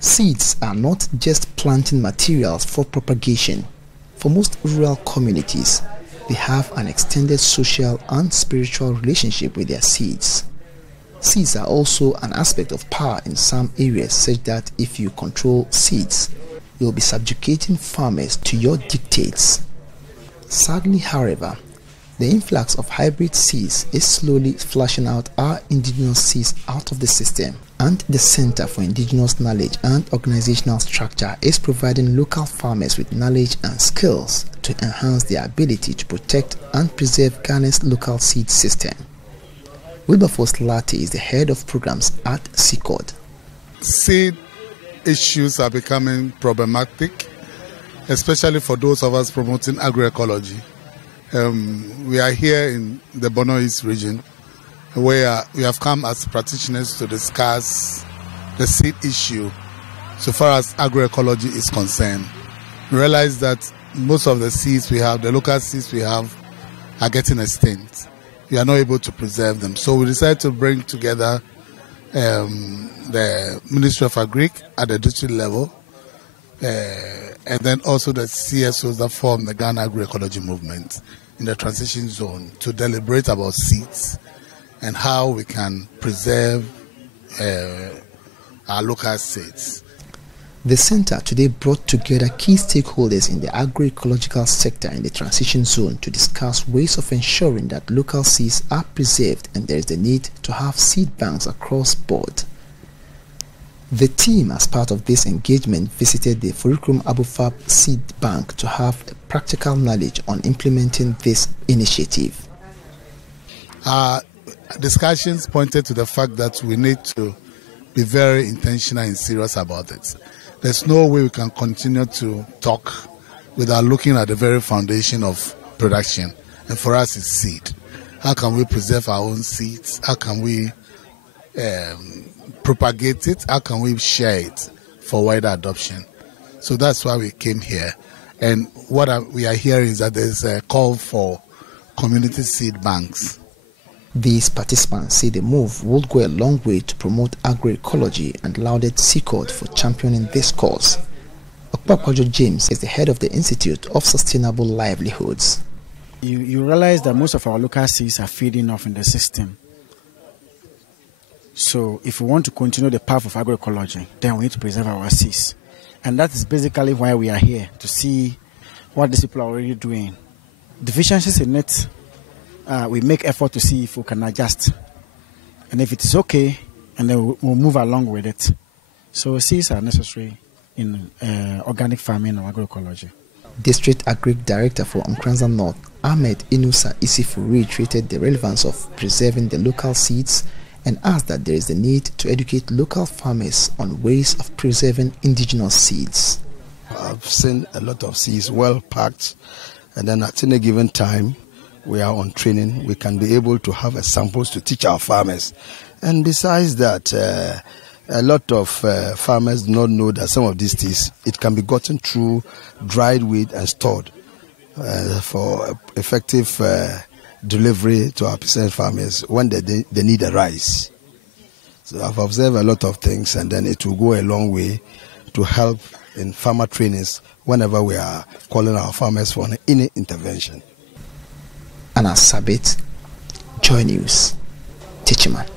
Seeds are not just planting materials for propagation. For most rural communities, they have an extended social and spiritual relationship with their seeds. Seeds are also an aspect of power in some areas, such that if you control seeds, you will be subjugating farmers to your dictates. Sadly, however, the influx of hybrid seeds is slowly flushing out our indigenous seeds out of the system, and the Center for Indigenous Knowledge and Organizational Structure is providing local farmers with knowledge and skills to enhance their ability to protect and preserve Ghana's local seed system. Wilberforce Latte is the head of programs at CICOD. Seed issues are becoming problematic, especially for those of us promoting agroecology. We are here in the Bono East region, where we have come as practitioners to discuss the seed issue so far as agroecology is concerned. We realize that most of the seeds we have, the local seeds we have, are getting extinct. We are not able to preserve them. So we decided to bring together the Ministry of Agric at the district level, and then also the CSOs that form the Ghana Agroecology Movement in the transition zone to deliberate about seeds and how we can preserve our local seeds. The center today brought together key stakeholders in the agroecological sector in the transition zone to discuss ways of ensuring that local seeds are preserved, and there is the need to have seed banks across board. The team, as part of this engagement, visited the Furukrum Abufab Seed Bank to have practical knowledge on implementing this initiative. Our discussions pointed to the fact that we need to be very intentional and serious about it. There's no way we can continue to talk without looking at the very foundation of production. And for us, it's seed. How can we preserve our own seeds? How can we propagate it? How can we share it for wider adoption? So that's why we came here. And what we are hearing is that there's a call for community seed banks. These participants say the move would go a long way to promote agroecology and lauded CICOD for championing this cause. Okpakwajo James is the head of the Institute of Sustainable Livelihoods. You realize that most of our local seeds are feeding off in the system. So if we want to continue the path of agroecology, then we need to preserve our seeds. And that is basically why we are here, to see what these people are already doing. Deficiencies in it, we make effort to see if we can adjust. And if it is okay, and then we'll move along with it. So seeds are necessary in organic farming or agroecology. District Agric Director for Nkranza North, Ahmed Inusa Isifu, reiterated the relevance of preserving the local seeds and asked that there is the need to educate local farmers on ways of preserving indigenous seeds. I've seen a lot of seeds well packed, and then at any given time, we are on training. We can be able to have samples to teach our farmers. And besides that, a lot of farmers do not know that some of these seeds, it can be gotten through dried wheat and stored for effective delivery to our peasant farmers when they need a rice. So I've observed a lot of things, and then it will go a long way to help in farmer trainings whenever we are calling our farmers for any intervention. Anas Sabit, Joy News, Techiman.